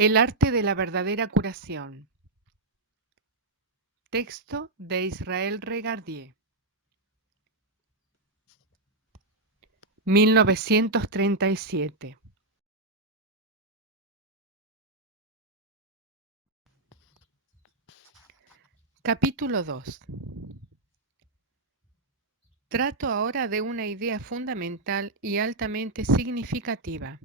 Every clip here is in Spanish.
El arte de la verdadera curación. Texto de Israel Regardie. 1937. Capítulo 2. Trato ahora de una idea fundamental y altamente significativa.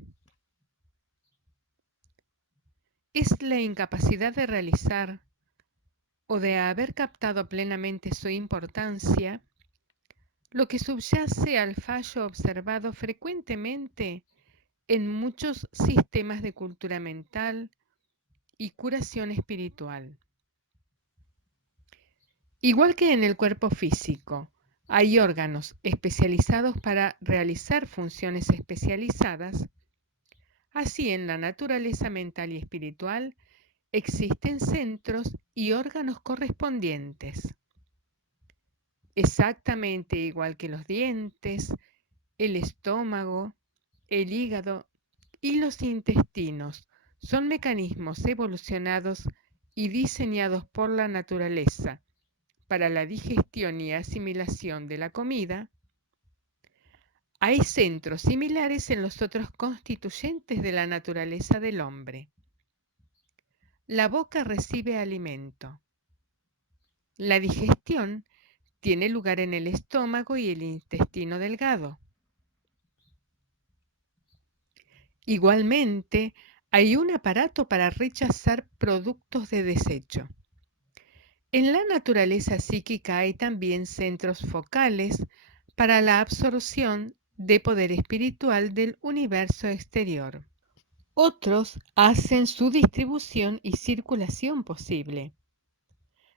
Es la incapacidad de realizar o de haber captado plenamente su importancia lo que subyace al fallo observado frecuentemente en muchos sistemas de cultura mental y curación espiritual. Igual que en el cuerpo físico, hay órganos especializados para realizar funciones especializadas, así en la naturaleza mental y espiritual existen centros y órganos correspondientes. Exactamente igual que los dientes, el estómago, el hígado y los intestinos son mecanismos evolucionados y diseñados por la naturaleza para la digestión y asimilación de la comida, hay centros similares en los otros constituyentes de la naturaleza del hombre. La boca recibe alimento. La digestión tiene lugar en el estómago y el intestino delgado. Igualmente, hay un aparato para rechazar productos de desecho. En la naturaleza psíquica hay también centros focales para la absorción de poder espiritual del universo exterior. Otros hacen su distribución y circulación posible.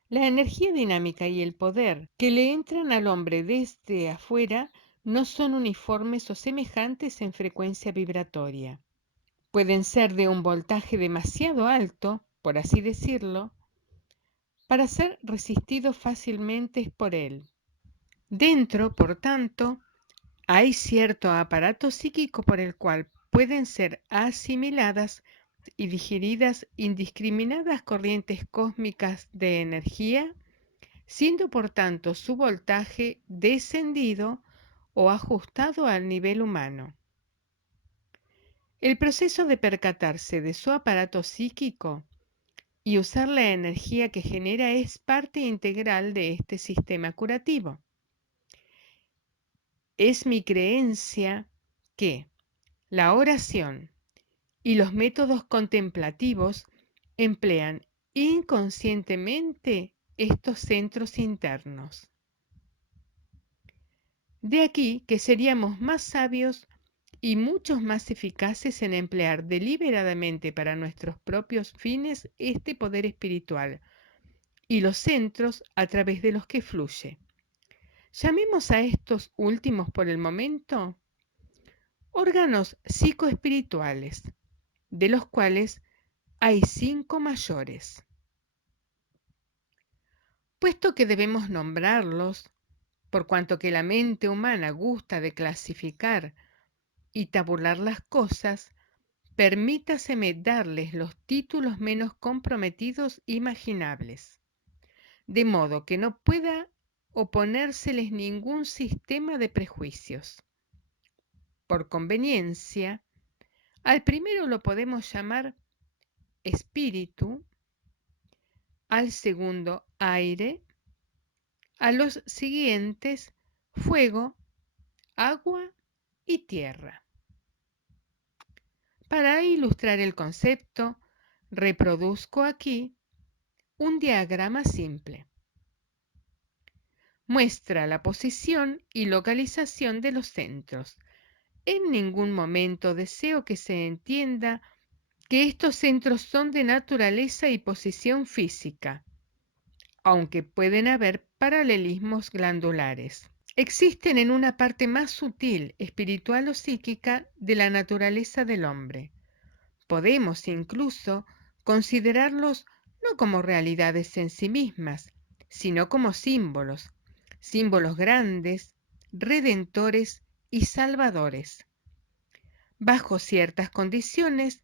La energía dinámica y el poder que le entran al hombre desde afuera no son uniformes o semejantes en frecuencia vibratoria. Pueden ser de un voltaje demasiado alto, por así decirlo, para ser resistidos fácilmente por él. Dentro, por tanto, hay cierto aparato psíquico por el cual pueden ser asimiladas y digeridas indiscriminadas corrientes cósmicas de energía, siendo por tanto su voltaje descendido o ajustado al nivel humano. El proceso de percatarse de su aparato psíquico y usar la energía que genera es parte integral de este sistema curativo. Es mi creencia que la oración y los métodos contemplativos emplean inconscientemente estos centros internos. De aquí que seríamos más sabios y muchos más eficaces en emplear deliberadamente para nuestros propios fines este poder espiritual y los centros a través de los que fluye. Llamemos a estos últimos por el momento órganos psicoespirituales, de los cuales hay 5 mayores. Puesto que debemos nombrarlos, por cuanto que la mente humana gusta de clasificar y tabular las cosas, permítaseme darles los títulos menos comprometidos imaginables, de modo que no pueda oponérseles ningún sistema de prejuicios. Por conveniencia, al primero lo podemos llamar espíritu, al segundo aire, a los siguientes fuego, agua y tierra. Para ilustrar el concepto, reproduzco aquí un diagrama simple. Muestra la posición y localización de los centros. En ningún momento deseo que se entienda que estos centros son de naturaleza y posición física, aunque pueden haber paralelismos glandulares. Existen en una parte más sutil, espiritual o psíquica de la naturaleza del hombre. Podemos incluso considerarlos no como realidades en sí mismas, sino como símbolos, símbolos grandes, redentores y salvadores. Bajo ciertas condiciones,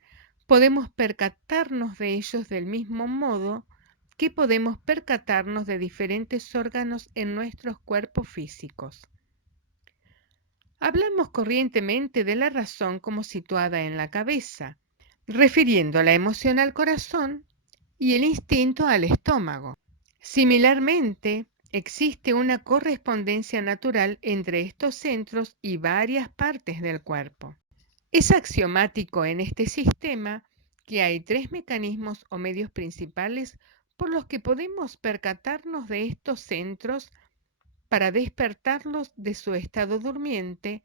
podemos percatarnos de ellos del mismo modo que podemos percatarnos de diferentes órganos en nuestros cuerpos físicos. Hablamos corrientemente de la razón como situada en la cabeza, refiriendo la emoción al corazón y el instinto al estómago. Similarmente, existe una correspondencia natural entre estos centros y varias partes del cuerpo. Es axiomático en este sistema que hay tres mecanismos o medios principales por los que podemos percatarnos de estos centros para despertarlos de su estado durmiente,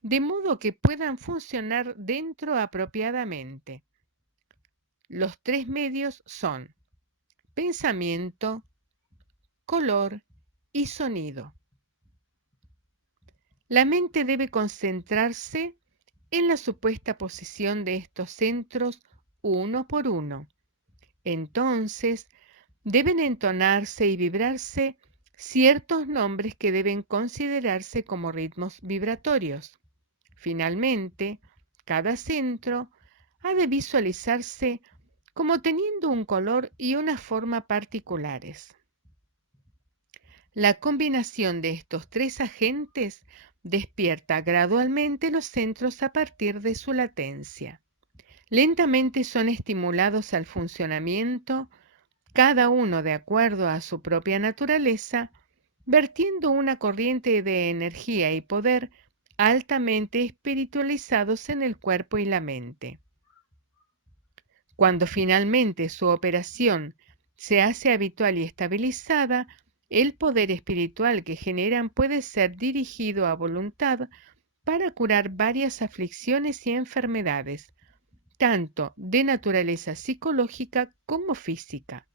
de modo que puedan funcionar dentro apropiadamente. Los tres medios son pensamiento, color y sonido. La mente debe concentrarse en la supuesta posición de estos centros uno por uno. Entonces, deben entonarse y vibrarse ciertos nombres que deben considerarse como ritmos vibratorios. Finalmente, cada centro ha de visualizarse como teniendo un color y una forma particulares. La combinación de estos tres agentes despierta gradualmente los centros a partir de su latencia. Lentamente son estimulados al funcionamiento, cada uno de acuerdo a su propia naturaleza, vertiendo una corriente de energía y poder altamente espiritualizados en el cuerpo y la mente. Cuando finalmente su operación se hace habitual y estabilizada, el poder espiritual que generan puede ser dirigido a voluntad para curar varias aflicciones y enfermedades, tanto de naturaleza psicológica como física.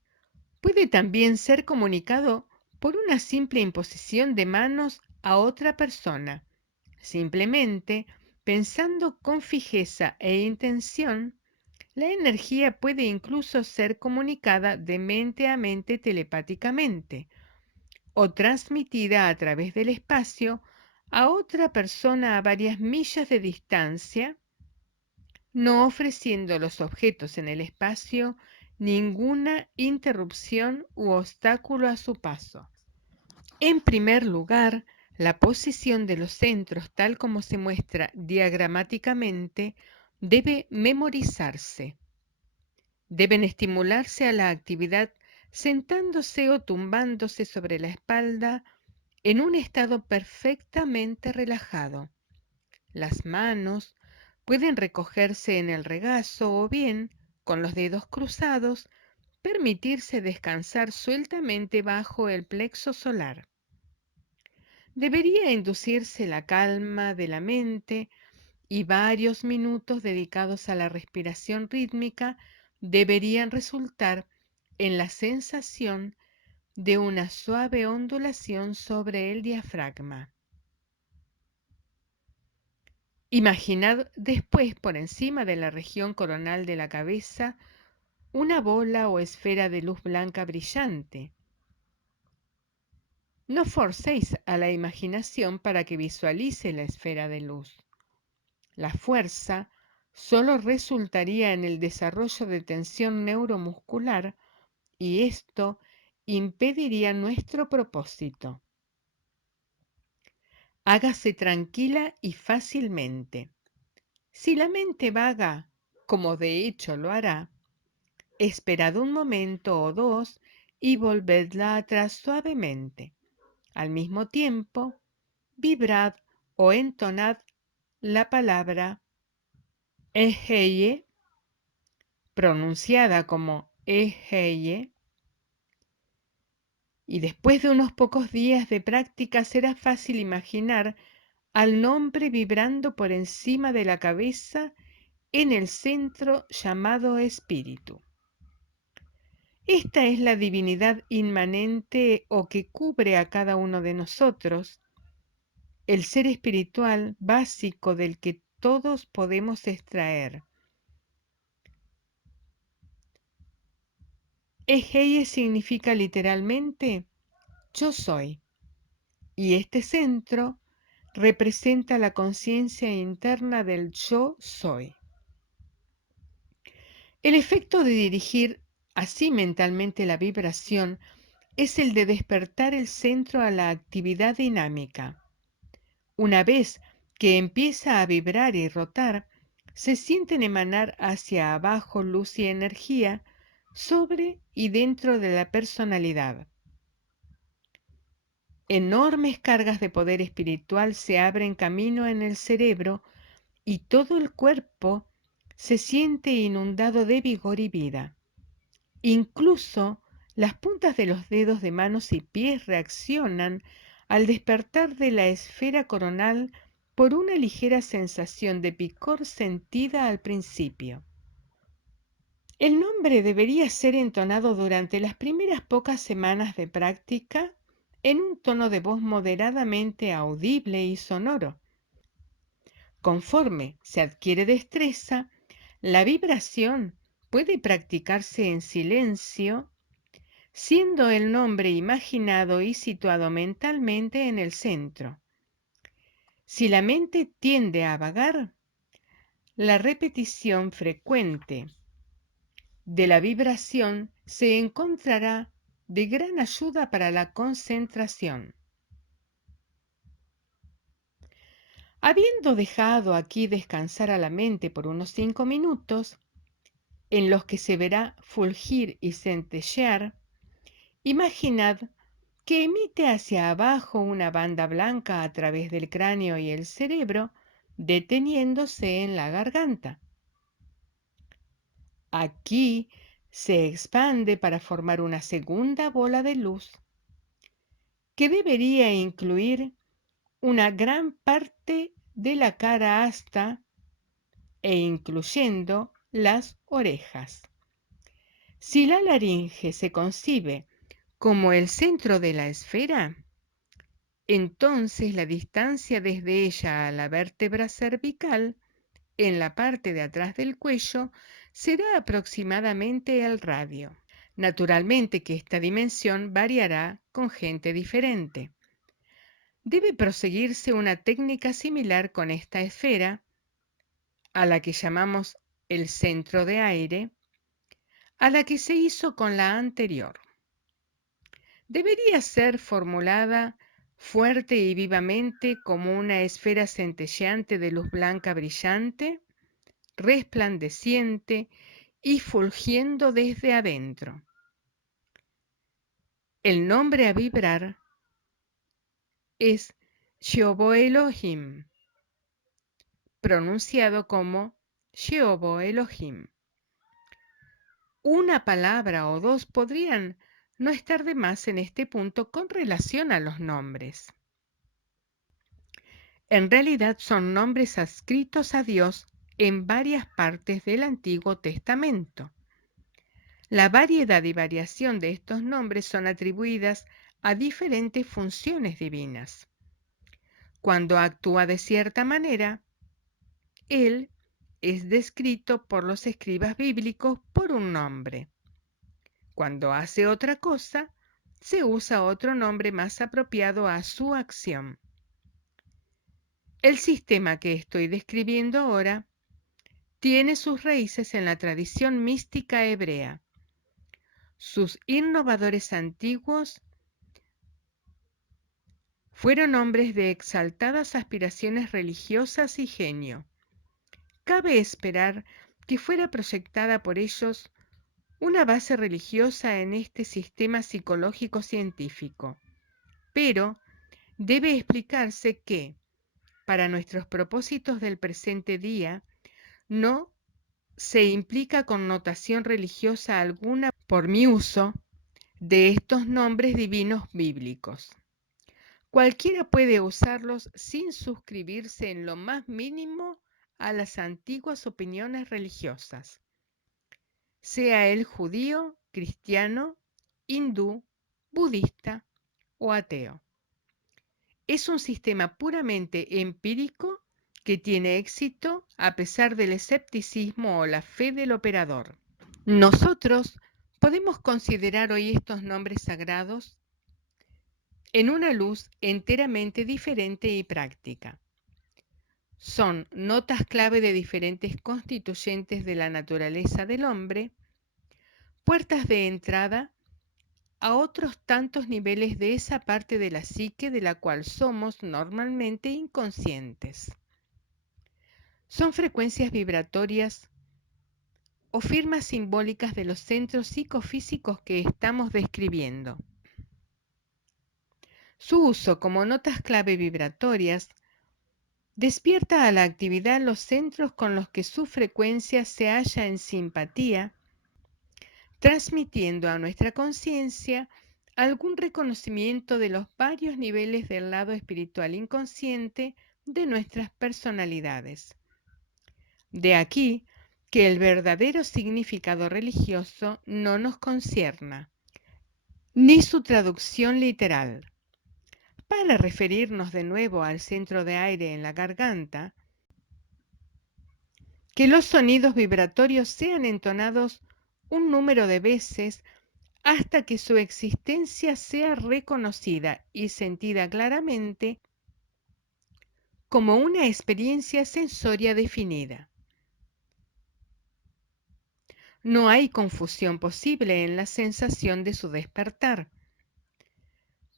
Puede también ser comunicado por una simple imposición de manos a otra persona, simplemente pensando con fijeza e intención. La energía puede incluso ser comunicada de mente a mente telepáticamente o transmitida a través del espacio a otra persona a varias millas de distancia, no ofreciendo los objetos en el espacio ninguna interrupción u obstáculo a su paso. En primer lugar, la posición de los centros, tal como se muestra diagramáticamente, debe memorizarse. Deben estimularse a la actividad sentándose o tumbándose sobre la espalda en un estado perfectamente relajado. Las manos pueden recogerse en el regazo o bien, con los dedos cruzados, permitirse descansar sueltamente bajo el plexo solar. Debería inducirse la calma de la mente y varios minutos dedicados a la respiración rítmica deberían resultar en la sensación de una suave ondulación sobre el diafragma. Imaginad después por encima de la región coronal de la cabeza una bola o esfera de luz blanca brillante. No forcéis a la imaginación para que visualice la esfera de luz. La fuerza solo resultaría en el desarrollo de tensión neuromuscular y esto impediría nuestro propósito. Hágase tranquila y fácilmente. Si la mente vaga, como de hecho lo hará, esperad un momento o dos y volvedla atrás suavemente. Al mismo tiempo, vibrad o entonad la palabra Eheye, pronunciada como Eheye, y después de unos pocos días de práctica será fácil imaginar al nombre vibrando por encima de la cabeza en el centro llamado espíritu. Esta es la divinidad inmanente o que cubre a cada uno de nosotros, el ser espiritual básico del que todos podemos extraer. Eheye significa literalmente yo soy, y este centro representa la conciencia interna del yo soy. El efecto de dirigir así mentalmente la vibración es el de despertar el centro a la actividad dinámica. Una vez que empieza a vibrar y rotar, se sienten emanar hacia abajo luz y energía sobre y dentro de la personalidad. Enormes cargas de poder espiritual se abren camino en el cerebro y todo el cuerpo se siente inundado de vigor y vida. Incluso las puntas de los dedos de manos y pies reaccionan al despertar de la esfera coronal por una ligera sensación de picor sentida al principio. El nombre debería ser entonado durante las primeras pocas semanas de práctica en un tono de voz moderadamente audible y sonoro. Conforme se adquiere destreza, la vibración puede practicarse en silencio, siendo el nombre imaginado y situado mentalmente en el centro. Si la mente tiende a vagar, la repetición frecuente de la vibración se encontrará de gran ayuda para la concentración. Habiendo dejado aquí descansar a la mente por unos 5 minutos, en los que se verá fulgir y centellear, imaginad que emite hacia abajo una banda blanca a través del cráneo y el cerebro, deteniéndose en la garganta. Aquí se expande para formar una segunda bola de luz que debería incluir una gran parte de la cara hasta e incluyendo las orejas. Si la laringe se concibe como el centro de la esfera, entonces la distancia desde ella a la vértebra cervical, en la parte de atrás del cuello, será aproximadamente el radio. Naturalmente que esta dimensión variará con gente diferente. Debe proseguirse una técnica similar con esta esfera, a la que llamamos el centro de aire, a la que se hizo con la anterior. Debería ser formulada fuerte y vivamente como una esfera centelleante de luz blanca brillante, resplandeciente y fulgiendo desde adentro. El nombre a vibrar es Jehová Elohim, pronunciado como Jehová Elohim. Una palabra o dos podrían no estar de más en este punto con relación a los nombres. En realidad son nombres adscritos a Dios en varias partes del Antiguo Testamento. La variedad y variación de estos nombres son atribuidas a diferentes funciones divinas. Cuando actúa de cierta manera, Él es descrito por los escribas bíblicos por un nombre. Cuando hace otra cosa, se usa otro nombre más apropiado a su acción. El sistema que estoy describiendo ahora tiene sus raíces en la tradición mística hebrea. Sus innovadores antiguos fueron hombres de exaltadas aspiraciones religiosas y genio. Cabe esperar que fuera proyectada por ellos una base religiosa en este sistema psicológico científico, pero debe explicarse que, para nuestros propósitos del presente día, no se implica connotación religiosa alguna por mi uso de estos nombres divinos bíblicos. Cualquiera puede usarlos sin suscribirse en lo más mínimo a las antiguas opiniones religiosas, sea él judío, cristiano, hindú, budista o ateo. Es un sistema puramente empírico que tiene éxito a pesar del escepticismo o la fe del operador. Nosotros podemos considerar hoy estos nombres sagrados en una luz enteramente diferente y práctica. Son notas clave de diferentes constituyentes de la naturaleza del hombre, puertas de entrada a otros tantos niveles de esa parte de la psique de la cual somos normalmente inconscientes. Son frecuencias vibratorias o firmas simbólicas de los centros psicofísicos que estamos describiendo. Su uso como notas clave vibratorias despierta a la actividad los centros con los que su frecuencia se halla en simpatía, transmitiendo a nuestra conciencia algún reconocimiento de los varios niveles del lado espiritual inconsciente de nuestras personalidades. De aquí que el verdadero significado religioso no nos concierna, ni su traducción literal. Para referirnos de nuevo al centro de aire en la garganta, que los sonidos vibratorios sean entonados un número de veces hasta que su existencia sea reconocida y sentida claramente como una experiencia sensoria definida. No hay confusión posible en la sensación de su despertar.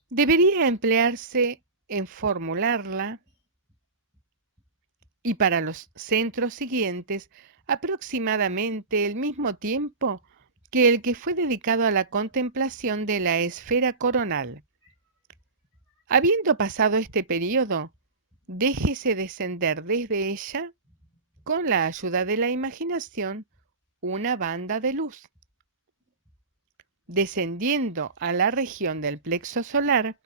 Debería emplearse en formularla y para los centros siguientes aproximadamente el mismo tiempo que el que fue dedicado a la contemplación de la esfera coronal. Habiendo pasado este periodo, déjese descender desde ella, con la ayuda de la imaginación, una banda de luz. Descendiendo a la región del plexo solar,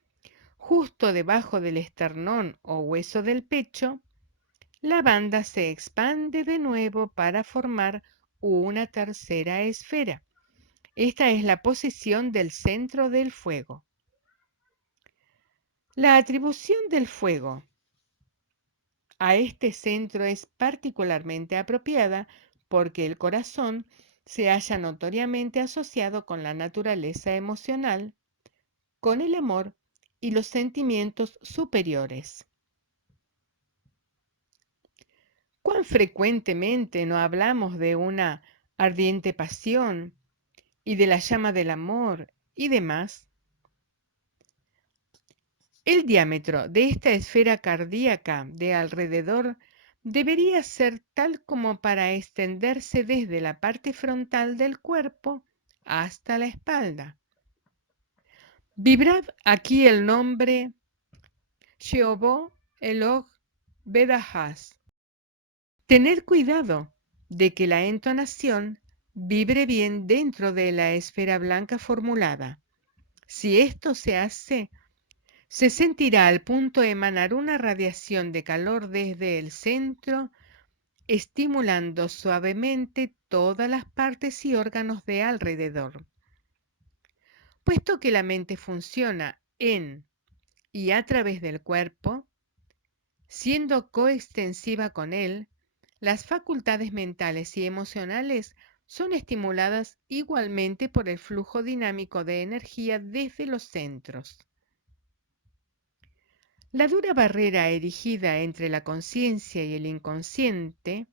justo debajo del esternón o hueso del pecho, la banda se expande de nuevo para formar una tercera esfera. Esta es la posición del centro del fuego. La atribución del fuego a este centro es particularmente apropiada porque el corazón se halla notoriamente asociado con la naturaleza emocional, con el amor y los sentimientos superiores. ¿Cuán frecuentemente no hablamos de una ardiente pasión y de la llama del amor y demás? El diámetro de esta esfera cardíaca de alrededor debería ser tal como para extenderse desde la parte frontal del cuerpo hasta la espalda. Vibrad aquí el nombre Sheobó Elog Bedahas. Tened cuidado de que la entonación vibre bien dentro de la esfera blanca formulada. Si esto se hace, se sentirá al punto emanar una radiación de calor desde el centro, estimulando suavemente todas las partes y órganos de alrededor. Puesto que la mente funciona en y a través del cuerpo, siendo coextensiva con él, las facultades mentales y emocionales son estimuladas igualmente por el flujo dinámico de energía desde los centros. La dura barrera erigida entre la conciencia y el inconsciente,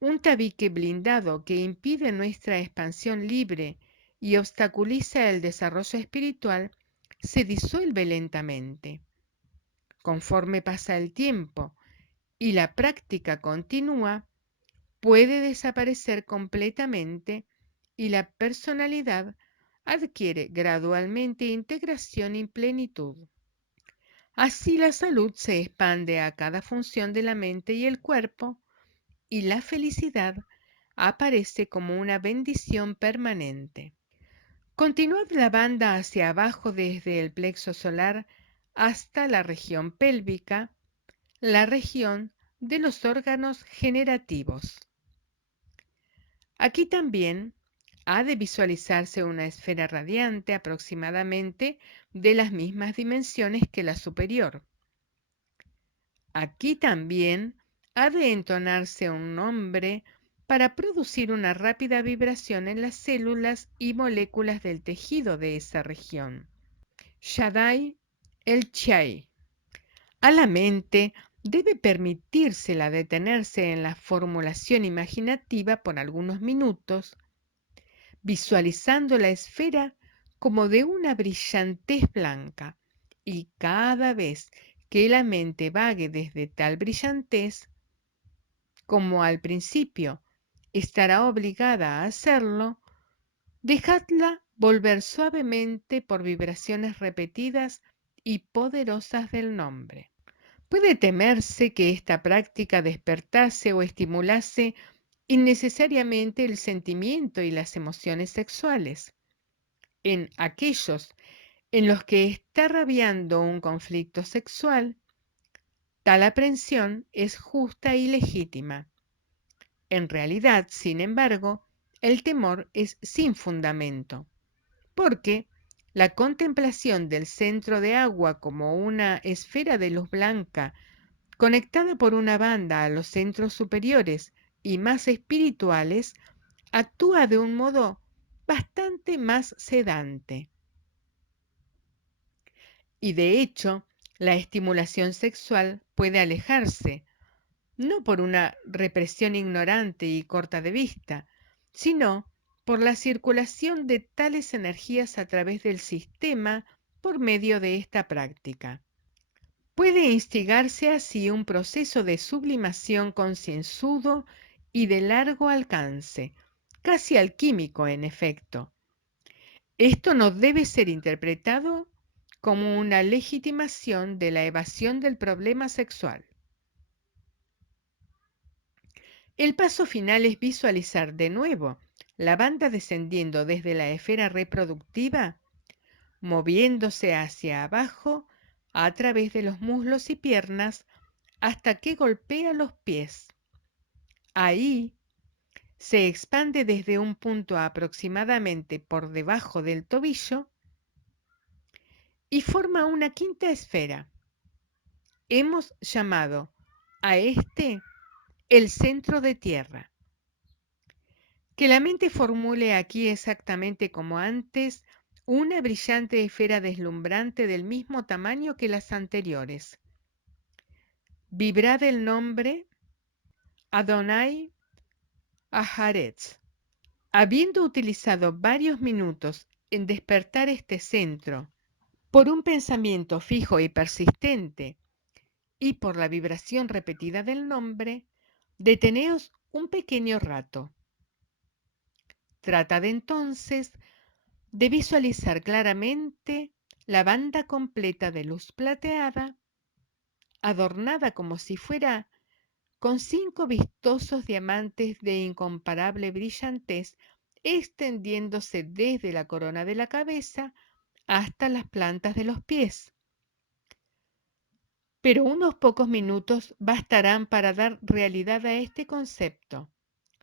un tabique blindado que impide nuestra expansión libre y obstaculiza el desarrollo espiritual, se disuelve lentamente. Conforme pasa el tiempo y la práctica continúa, puede desaparecer completamente y la personalidad adquiere gradualmente integración y plenitud. Así la salud se expande a cada función de la mente y el cuerpo y la felicidad aparece como una bendición permanente. Continuad la banda hacia abajo desde el plexo solar hasta la región pélvica, la región de los órganos generativos. Aquí también ha de visualizarse una esfera radiante aproximadamente de las mismas dimensiones que la superior. Aquí también ha de entonarse un nombre para producir una rápida vibración en las células y moléculas del tejido de esa región. Shaddai el Chai. A la mente Debe permitírsela detenerse en la formulación imaginativa por algunos minutos, visualizando la esfera como de una brillantez blanca, y cada vez que la mente vague desde tal brillantez, como al principio estará obligada a hacerlo, dejadla volver suavemente por vibraciones repetidas y poderosas del nombre. Puede temerse que esta práctica despertase o estimulase innecesariamente el sentimiento y las emociones sexuales. En aquellos en los que está rabiando un conflicto sexual, tal aprensión es justa y legítima. En realidad, sin embargo, el temor es sin fundamento, porque la contemplación del centro de agua como una esfera de luz blanca conectada por una banda a los centros superiores y más espirituales, actúa de un modo bastante más sedante. Y de hecho, la estimulación sexual puede alejarse, no por una represión ignorante y corta de vista, sino por la circulación de tales energías a través del sistema por medio de esta práctica. Puede instigarse así un proceso de sublimación concienzudo y de largo alcance, casi alquímico en efecto. Esto no debe ser interpretado como una legitimación de la evasión del problema sexual. El paso final es visualizar de nuevo la banda descendiendo desde la esfera reproductiva, moviéndose hacia abajo a través de los muslos y piernas hasta que golpea los pies. Ahí se expande desde un punto aproximadamente por debajo del tobillo y forma una quinta esfera. Hemos llamado a este el centro de tierra. Que la mente formule aquí exactamente como antes una brillante esfera deslumbrante del mismo tamaño que las anteriores. Vibrad el nombre Adonai Aharetz. Habiendo utilizado varios minutos en despertar este centro por un pensamiento fijo y persistente y por la vibración repetida del nombre, deteneos un pequeño rato. Tratad entonces de visualizar claramente la banda completa de luz plateada, adornada como si fuera con 5 vistosos diamantes de incomparable brillantez, extendiéndose desde la corona de la cabeza hasta las plantas de los pies. Pero unos pocos minutos bastarán para dar realidad a este concepto,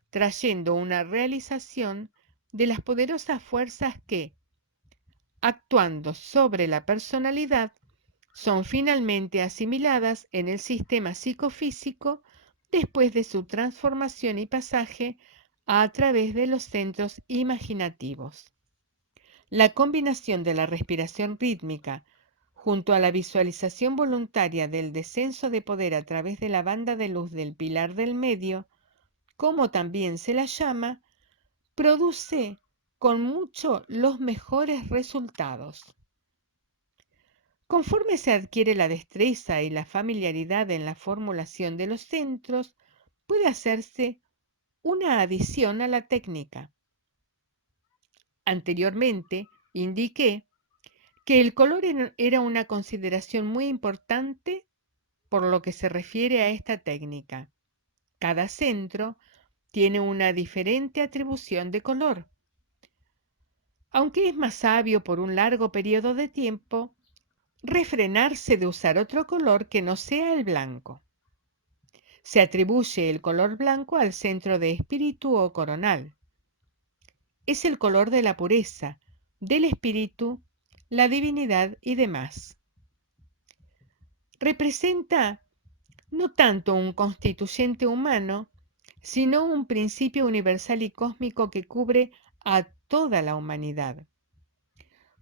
trayendo una realización de las poderosas fuerzas que, actuando sobre la personalidad, son finalmente asimiladas en el sistema psicofísico después de su transformación y pasaje a través de los centros imaginativos. La combinación de la respiración rítmica junto a la visualización voluntaria del descenso de poder a través de la banda de luz del pilar del medio, como también se la llama, produce con mucho los mejores resultados. Conforme se adquiere la destreza y la familiaridad en la formulación de los centros, puede hacerse una adición a la técnica. Anteriormente indiqué que el color era una consideración muy importante por lo que se refiere a esta técnica. Cada centro tiene una diferente atribución de color. Aunque es más sabio por un largo periodo de tiempo refrenarse de usar otro color que no sea el blanco. Se atribuye el color blanco al centro de espíritu o coronal. Es el color de la pureza, del espíritu, la divinidad y demás. Representa no tanto un constituyente humano, sino un principio universal y cósmico que cubre a toda la humanidad.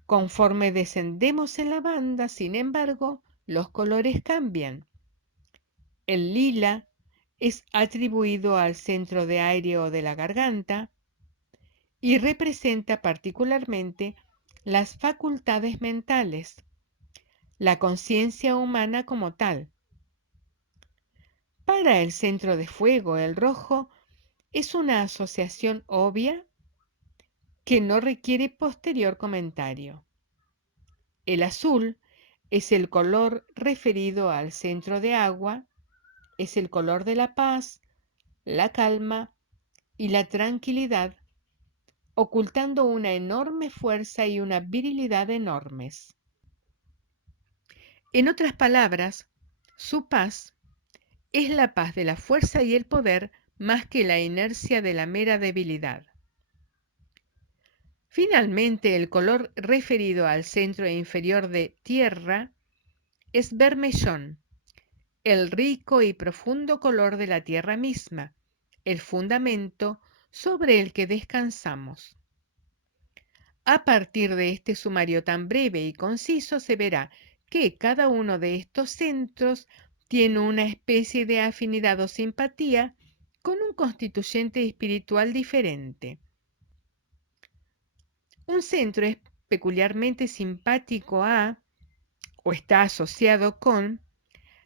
Conforme descendemos en la banda, sin embargo, los colores cambian. El lila es atribuido al centro de aire o de la garganta y representa particularmente las facultades mentales, la conciencia humana como tal. Para el centro de fuego, el rojo es una asociación obvia que no requiere posterior comentario. El azul es el color referido al centro de agua, es el color de la paz, la calma y la tranquilidad, ocultando una enorme fuerza y una virilidad enormes. En otras palabras, su paz es la paz de la fuerza y el poder más que la inercia de la mera debilidad. Finalmente, el color referido al centro inferior de tierra es bermellón, el rico y profundo color de la tierra misma, el fundamento sobre el que descansamos. A partir de este sumario tan breve y conciso se verá que cada uno de estos centros tiene una especie de afinidad o simpatía con un constituyente espiritual diferente. Un centro es peculiarmente simpático a, o está asociado con,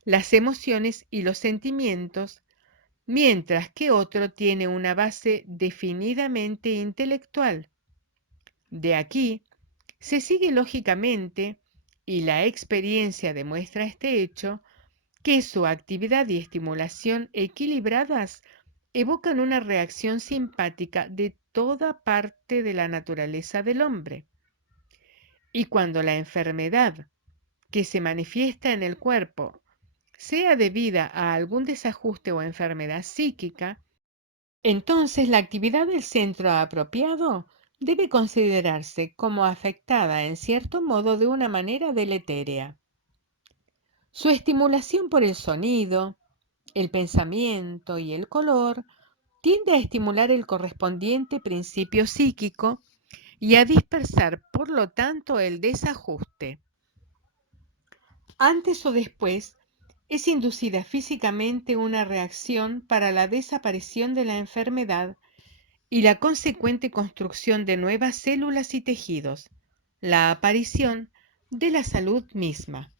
las emociones y los sentimientos, mientras que otro tiene una base definidamente intelectual. De aquí se sigue lógicamente, y la experiencia demuestra este hecho, que su actividad y estimulación equilibradas evocan una reacción simpática de toda parte de la naturaleza del hombre. Y cuando la enfermedad que se manifiesta en el cuerpo sea debida a algún desajuste o enfermedad psíquica, entonces la actividad del centro apropiado debe considerarse como afectada en cierto modo de una manera deletérea. Su estimulación por el sonido, el pensamiento y el color tiende a estimular el correspondiente principio psíquico y a dispersar, por lo tanto, el desajuste. Antes o después, es inducida físicamente una reacción para la desaparición de la enfermedad y la consecuente construcción de nuevas células y tejidos, la aparición de la salud misma.